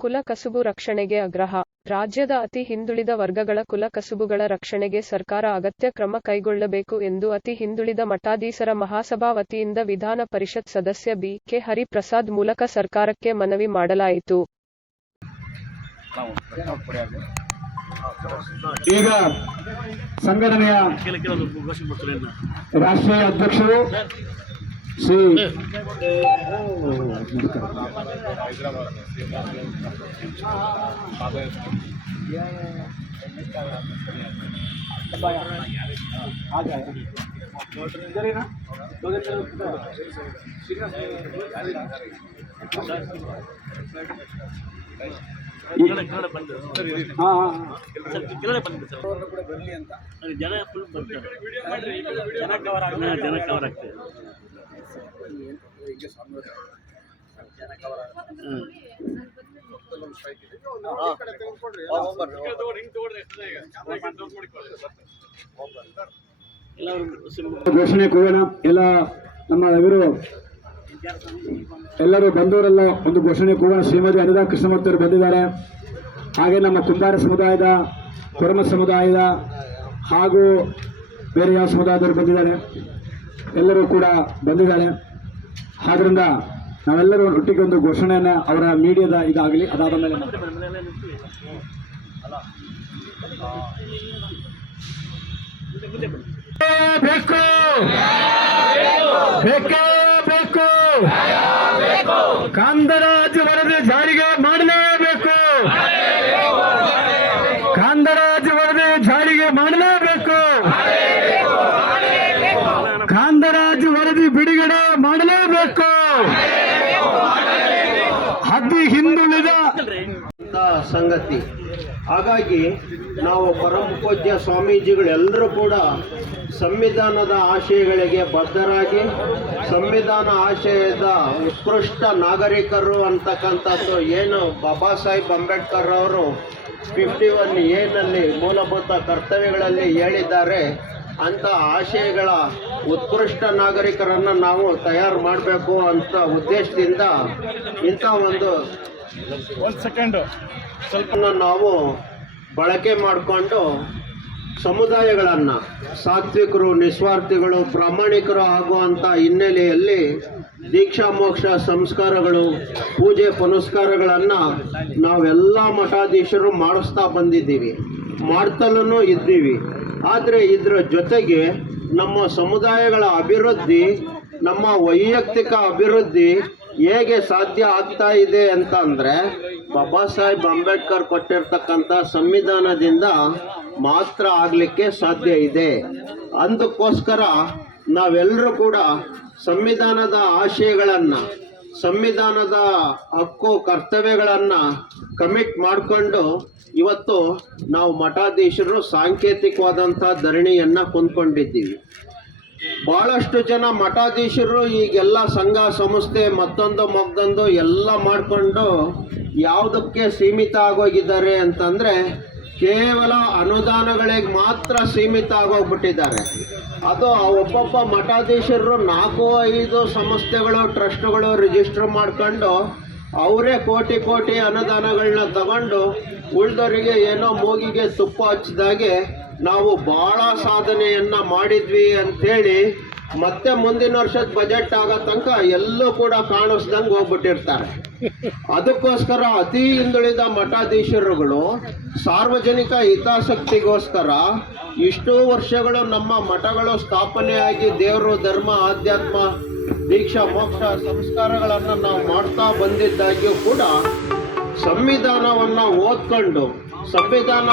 ಕುಲಕಸುಬು ರಕ್ಷಣೆಗೆ ಆಗ್ರಹ ರಾಜ್ಯದ ಅತಿ ಹಿಂದುಳಿದ ವರ್ಗಗಳ ಕುಲಕಸುಬುಗಳ ರಕ್ಷಣೆಗೆ ಸರ್ಕಾರ ಅಗತ್ಯ ಕ್ರಮ ಕೈಗೊಳ್ಳಬೇಕು ಎಂದು ಅತಿ ಹಿಂದುಳಿದ ಮಠಾಧೀಶರ ಮಹಾಸಭಾ ವತಿಯಿಂದ ವಿಧಾನ ಪರಿಷತ್ ಸದಸ್ಯ ಬಿ. ಕೆ. ಹರಿಪ್ರಸಾದ್ ಮೂಲಕ ಸರ್ಕಾರಕ್ಕೆ ಮನವಿ ಮಾಡಲಾಯಿತು. ಈಗ ಸಂಘಟನೆಯ ರಾಷ್ಟ್ರೀಯ ಅಧ್ಯಕ್ಷರು ಶ್ರೀ ಜನ ಫುಲ್ ಬರ್ತಾರೆ ಜನ ಕವರ್ ಆಗ್ತದೆ ಘೋಷಣೆ ಕೂಗೋಣ. ಎಲ್ಲ ನಮ್ಮ ಇವರು ಎಲ್ಲರೂ ಬಂದವರೆಲ್ಲ ಒಂದು ಘೋಷಣೆ ಕೂಗೋಣ. ಶ್ರೀಮತಿ ಅನಿತಾ ಕೃಷ್ಣಮೂರ್ತಿಯವರು ಬಂದಿದ್ದಾರೆ. ಹಾಗೆ ನಮ್ಮ ಕುಂಬಾರ ಸಮುದಾಯದ, ಕೊರಮ ಸಮುದಾಯದ ಹಾಗೂ ಬೇರೆ ಯಾವ ಸಮುದಾಯದವರು ಬಂದಿದ್ದಾರೆ. ಎಲ್ಲರೂ ಕೂಡ ಬಂದಿದ್ದಾರೆ. ಆದ್ದರಿಂದ ನಾವೆಲ್ಲರೂ ಒಟ್ಟಿಗೆ ಒಂದು ಘೋಷಣೆಯನ್ನು ಅವರ ಮೀಡಿಯಾದ ಇದಾಗಲಿ, ಅದಾದ ಮೇಲೆ ಬೇಕು ಬೇಕೇ ಬೇಕು ಕಾಂದರಾಜ್ ವರದಿ ಜಾರಿಗೆ ಮಾಡಲೇಬೇಕು. ಕಾಂದರಾಜ್ ವರದಿ ಜಾರಿಗೆ ಮಾಡಲೇಬೇಕು. ಕಾಂದರಾಜ್ ವರದಿ ಬಿಡುಗಡೆ ಮಾಡಲೇಬೇಕು. ಅತಿ ಹಿಂದುಳಿದ ಸಂಗತಿ. ಹಾಗಾಗಿ ನಾವು ಪರಮ ಪೂಜ್ಯ ಸ್ವಾಮೀಜಿಗಳೆಲ್ಲರೂ ಕೂಡ ಸಂವಿಧಾನದ ಆಶಯಗಳಿಗೆ ಬದ್ಧರಾಗಿ, ಸಂವಿಧಾನ ಆಶಯದ ಉತ್ಕೃಷ್ಟ ನಾಗರಿಕರು ಅಂತಕ್ಕಂಥದ್ದು ಏನು ಬಾಬಾ ಸಾಹೇಬ್ ಅಂಬೇಡ್ಕರ್ ಅವರು ಫಿಫ್ಟಿ ಒನ್ ಎನಲ್ಲಿ ಮೂಲಭೂತ ಕರ್ತವ್ಯಗಳಲ್ಲಿ ಹೇಳಿದ್ದಾರೆ. ಅಂತ ಆಶಯಗಳ ಉತ್ಕೃಷ್ಟ ನಾಗರಿಕರನ್ನು ನಾವು ತಯಾರು ಮಾಡಬೇಕು ಅಂತ ಉದ್ದೇಶದಿಂದ ಇಂಥ ಒಂದು ಸ್ವಲ್ಪ ನಾವು ಬಳಕೆ ಮಾಡಿಕೊಂಡು ಸಮುದಾಯಗಳನ್ನು ಸಾತ್ವಿಕರು ನಿಸ್ವಾರ್ಥಿಗಳು ಪ್ರಾಮಾಣಿಕರು ಆಗುವಂಥ ಹಿನ್ನೆಲೆಯಲ್ಲಿ ದೀಕ್ಷಾ ಮೋಕ್ಷ ಸಂಸ್ಕಾರಗಳು ಪೂಜೆ ಪುನಸ್ಕಾರಗಳನ್ನು ನಾವೆಲ್ಲ ಮಠಾಧೀಶರು ಮಾಡಿಸ್ತಾ ಬಂದಿದ್ದೀವಿ. ಮಾಡ್ತಲೂ ಇದ್ದೀವಿ. ಆದರೆ ಇದರ ಜೊತೆಗೆ ನಮ್ಮ ಸಮುದಾಯಗಳ ಅಭಿವೃದ್ಧಿ, ನಮ್ಮ ವೈಯಕ್ತಿಕ ಅಭಿವೃದ್ಧಿ ಹೇಗೆ ಸಾಧ್ಯ ಆಗ್ತಾ ಇದೆ ಅಂತ ಅಂದರೆ ಬಾಬಾ ಸಾಹೇಬ್ ಅಂಬೇಡ್ಕರ್ ಕೊಟ್ಟಿರ್ತಕ್ಕಂಥ ಸಂವಿಧಾನದಿಂದ ಮಾತ್ರ ಆಗಲಿಕ್ಕೆ ಸಾಧ್ಯ ಇದೆ. ಅದಕ್ಕೋಸ್ಕರ ನಾವೆಲ್ಲರೂ ಕೂಡ ಸಂವಿಧಾನದ ಆಶಯಗಳನ್ನು ಸಂವಿಧಾನದ ಹಕ್ಕು, ಕರ್ತವ್ಯಗಳನ್ನು ಕಮಿಟ್ ಮಾಡಿಕೊಂಡು ಇವತ್ತು ನಾವು ಮಠಾಧೀಶರು ಸಾಂಕೇತಿಕವಾದಂಥ ಧರಣಿಯನ್ನು ಕುಂದ್ಕೊಂಡಿದ್ದೀವಿ ಭಾಳಷ್ಟು ಜನ ಮಠಾಧೀಶರು ಈಗೆಲ್ಲ ಸಂಘ, ಸಂಸ್ಥೆ, ಮತ್ತೊಂದು ಮಗ್ದೊಂದು ಎಲ್ಲ ಮಾಡಿಕೊಂಡು ಯಾವುದಕ್ಕೆ ಸೀಮಿತ ಆಗೋಗಿದ್ದಾರೆ ಅಂತಂದರೆ ಕೇವಲ ಅನುದಾನಗಳಿಗೆ ಮಾತ್ರ ಸೀಮಿತ ಆಗೋಗ್ಬಿಟ್ಟಿದ್ದಾರೆ. ಅದು ಒಬ್ಬೊಬ್ಬ ಮಠಾಧೀಶರು ನಾಲ್ಕು ಐದು ಸಂಸ್ಥೆಗಳು, ಟ್ರಸ್ಟ್ಗಳು ರಿಜಿಸ್ಟರ್ ಮಾಡ್ಕೊಂಡು ಅವರೇ ಕೋಟಿ ಕೋಟಿ ಅನುದಾನಗಳನ್ನ ತಗೊಂಡು ಉಳಿದವರಿಗೆ ಏನೋ ಮೂಗಿಗೆ ತುಪ್ಪ ಹಚ್ಚಿದಾಗೆ ನಾವು ಭಾಳ ಸಾಧನೆಯನ್ನ ಮಾಡಿದ್ವಿ ಅಂತೇಳಿ ಮತ್ತೆ ಮುಂದಿನ ವರ್ಷದ ಬಜೆಟ್ ಆಗೋ ತನಕ ಎಲ್ಲೂ ಕೂಡ ಕಾಣಿಸ್ದಂಗೆ ಹೋಗ್ಬಿಟ್ಟಿರ್ತಾರೆ. ಅದಕ್ಕೋಸ್ಕರ ಅತಿ ಹಿಂದುಳಿದ ಮಠಾಧೀಶರುಗಳು ಸಾರ್ವಜನಿಕ ಹಿತಾಸಕ್ತಿಗೋಸ್ಕರ ಇಷ್ಟೋ ವರ್ಷಗಳು ನಮ್ಮ ಮಠಗಳು ಸ್ಥಾಪನೆಯಾಗಿ ದೇವರು ಧರ್ಮ, ಆಧ್ಯಾತ್ಮ, ದೀಕ್ಷಾ, ಮೋಕ್ಷ ಸಂಸ್ಕಾರಗಳನ್ನು ನಾವು ಮಾಡ್ತಾ ಬಂದಿದ್ದಾಗಿಯೂ ಕೂಡ ಸಂವಿಧಾನವನ್ನು ಓದ್ಕೊಂಡು ಸಂವಿಧಾನ